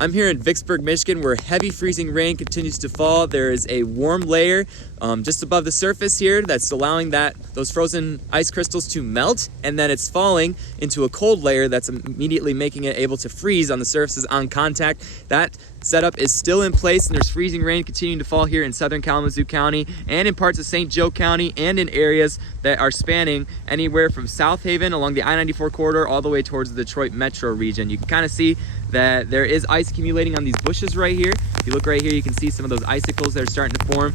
I'm here in Vicksburg, Michigan, where heavy freezing rain continues to fall. There is a warm layer just above the surface here that's allowing those frozen ice crystals to melt, and then it's falling into a cold layer that's immediately making it able to freeze on the surfaces on contact. That setup is still in place, and there's freezing rain continuing to fall here in southern Kalamazoo County and in parts of St. Joe County and in areas that are spanning anywhere from South Haven along the I-94 corridor all the way towards the Detroit metro region. You can kind of see that there is ice accumulating on these bushes right here. If you look right here, you can see some of those icicles that are starting to form.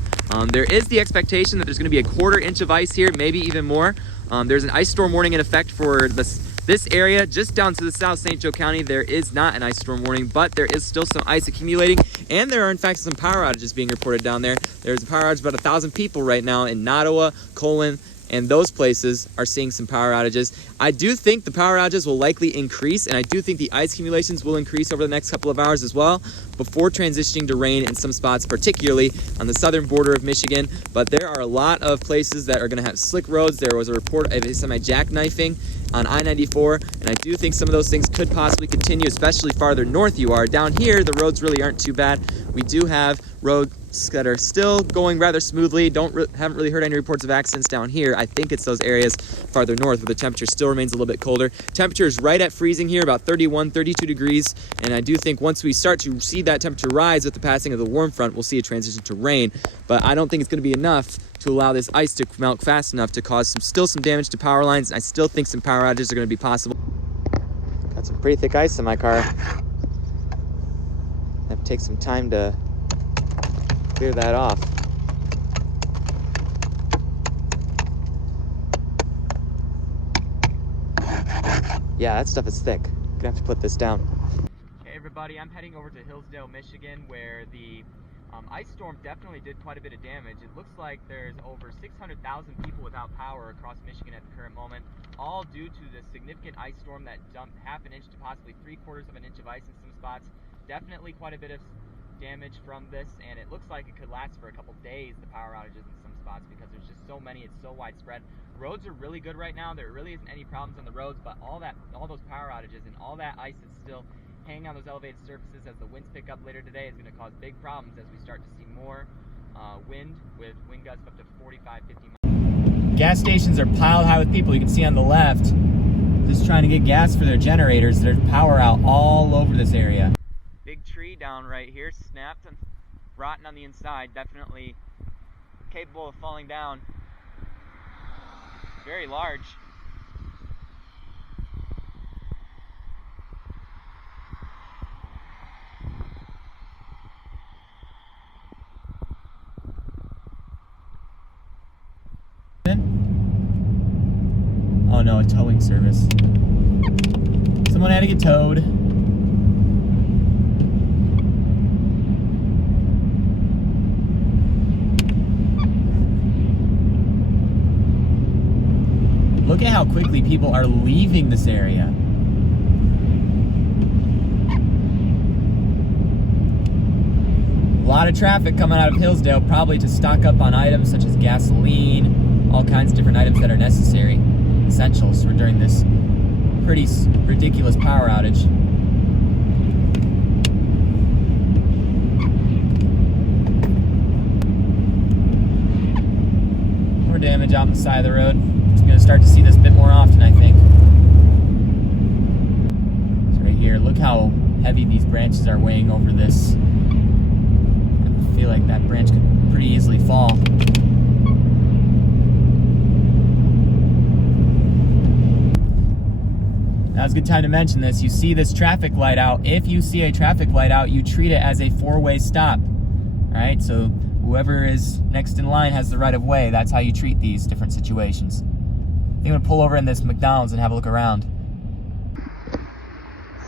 There is the expectation that there's going to be a 1/4 inch of ice here, maybe even more. There's an ice storm warning in effect for this area just down to the south, St. Joe County. There is not an ice storm warning, but there is still some ice accumulating, and there are in fact some power outages being reported down there. There's a power outage about 1,000 people right now in Nottawa, Colon, and those places are seeing some power outages. I do think the power outages will likely increase, and I do think the ice accumulations will increase over the next couple of hours as well before transitioning to rain in some spots, particularly on the southern border of Michigan. But there are a lot of places that are going to have slick roads. There was a report of a semi-jackknifing on I-94, and I do think some of those things could possibly continue, especially farther north you are. Down here, the roads really aren't too bad. We do have roads that are still going rather smoothly. Haven't really heard any reports of accidents down here. I think it's those areas farther north where the temperature still remains a little bit colder. Temperature is right at freezing here, about 31, 32 degrees, and I do think once we start to see that temperature rise with the passing of the warm front, we'll see a transition to rain, but I don't think it's going to be enough to allow this ice to melt fast enough to cause still some damage to power lines. I still think some power outages are going to be possible. Got some pretty thick ice in my car. I have to take some time to clear that off. Yeah, that stuff is thick. Gonna have to put this down. Hey everybody, I'm heading over to Hillsdale, Michigan, where the ice storm definitely did quite a bit of damage. It looks like there's over 600,000 people without power across Michigan at the current moment, all due to the significant ice storm that dumped 1/2 inch to possibly 3/4 of an inch of ice in some spots. Definitely quite a bit of damage from this, and it looks like it could last for a couple days, the power outages in some spots, because there's just so many. It's so widespread. Roads are really good right now. There really isn't any problems on the roads, but all those power outages and all that ice is still hanging on those elevated surfaces as the winds pick up later today is going to cause big problems as we start to see more wind, with wind gusts up to 45, 50 miles. Gas stations are piled high with people. You can see on the left, just trying to get gas for their generators. There's power out all over this area. Big tree down right here, snapped and rotten on the inside, definitely capable of falling down. Very large. Oh no, a towing service. Someone had to get towed. Look at how quickly people are leaving this area. A lot of traffic coming out of Hillsdale, probably to stock up on items such as gasoline, all kinds of different items that are necessary, essentials for during this pretty ridiculous power outage. More damage out on the side of the road. Going to start to see this a bit more often, I think. So right here, look how heavy these branches are weighing over this. I feel like that branch could pretty easily fall. Now's a good time to mention this. You see this traffic light out. If you see a traffic light out, you treat it as a 4-way stop. All right, so whoever is next in line has the right of way. That's how you treat these different situations. I'm gonna pull over in this McDonald's and have a look around.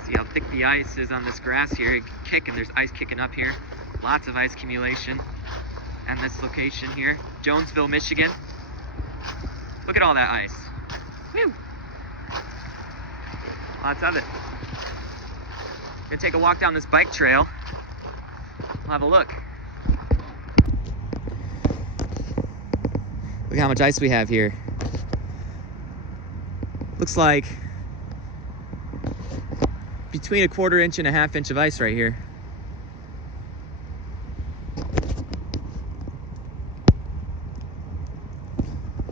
See how thick the ice is on this grass here. It can kick, and there's ice kicking up here. Lots of ice accumulation at this location here. Jonesville, Michigan. Look at all that ice. Whew. Lots of it. Gonna take a walk down this bike trail. We'll have a look. Look how much ice we have here. Looks like between a 1/4 inch and a 1/2 inch of ice right here.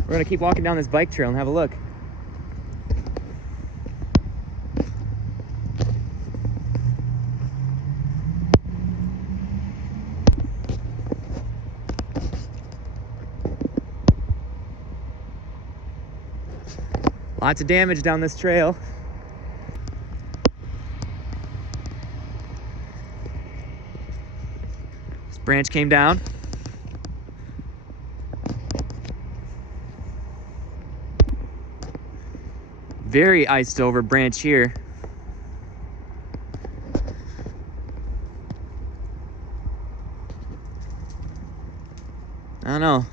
We're gonna keep walking down this bike trail and have a look. Lots of damage down this trail. This branch came down. Very iced over branch here. I don't know.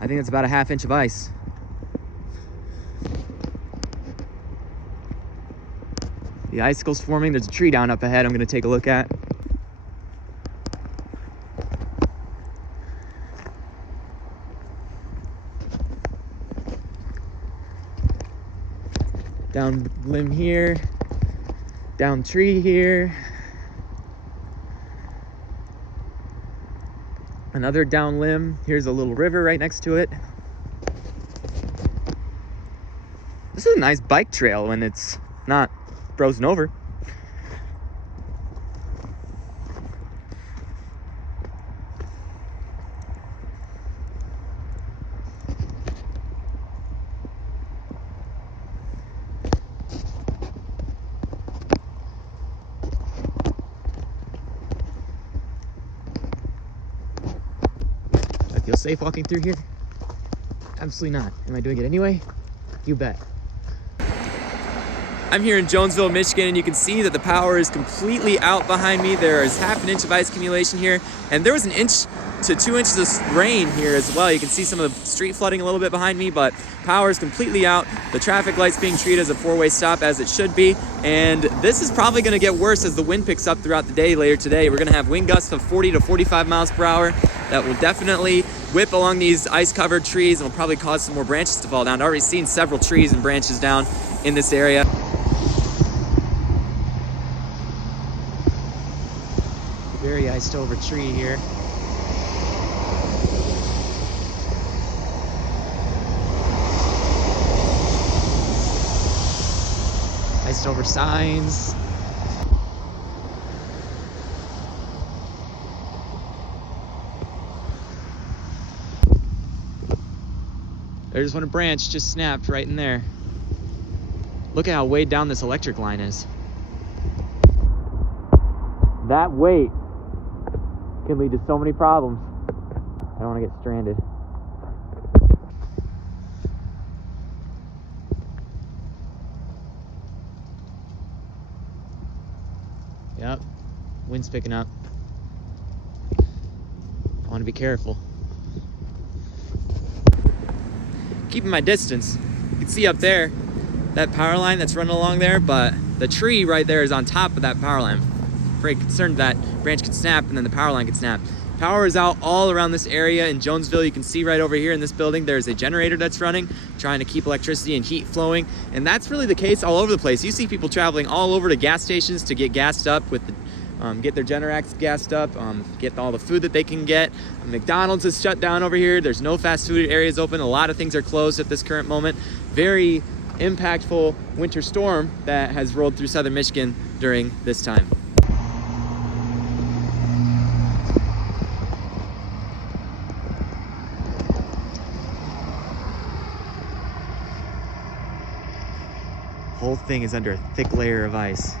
I think it's about a 1/2 inch of ice. The icicle's forming. There's a tree down up ahead I'm gonna take a look at. Down limb here, down tree here. Another down limb. Here's a little river right next to it. This is a nice bike trail when it's not frozen over. Do I feel safe walking through here? Absolutely not. Am I doing it anyway? You bet. I'm here in Jonesville, Michigan, and you can see that the power is completely out behind me. There is 1/2 inch of ice accumulation here, and there was 1 inch to 2 inches of rain here as well. You can see some of the street flooding a little bit behind me, but power is completely out. The traffic light's being treated as a 4-way stop, as it should be, and this is probably going to get worse as the wind picks up throughout the day later today. We're going to have wind gusts of 40 to 45 miles per hour that will definitely whip along these ice-covered trees and will probably cause some more branches to fall down. I've already seen several trees and branches down in this area. Very iced over tree here. Iced over signs. There's when a branch just snapped right in there. Look at how weighed down this electric line is. That weight can lead to so many problems. I don't want to get stranded. Yep, wind's picking up. I want to be careful. Keeping my distance. You can see up there, that power line that's running along there, but the tree right there is on top of that power line. I'm very concerned that branch could snap and then the power line could snap. Power is out all around this area in Jonesville. You can see right over here in this building, there's a generator that's running, trying to keep electricity and heat flowing. And that's really the case all over the place. You see people traveling all over to gas stations to get gassed up with the get their Generacs gassed up, get all the food that they can get. McDonald's is shut down over here. There's no fast food areas open. A lot of things are closed at this current moment. Very impactful winter storm that has rolled through southern Michigan during this time. Whole thing is under a thick layer of ice.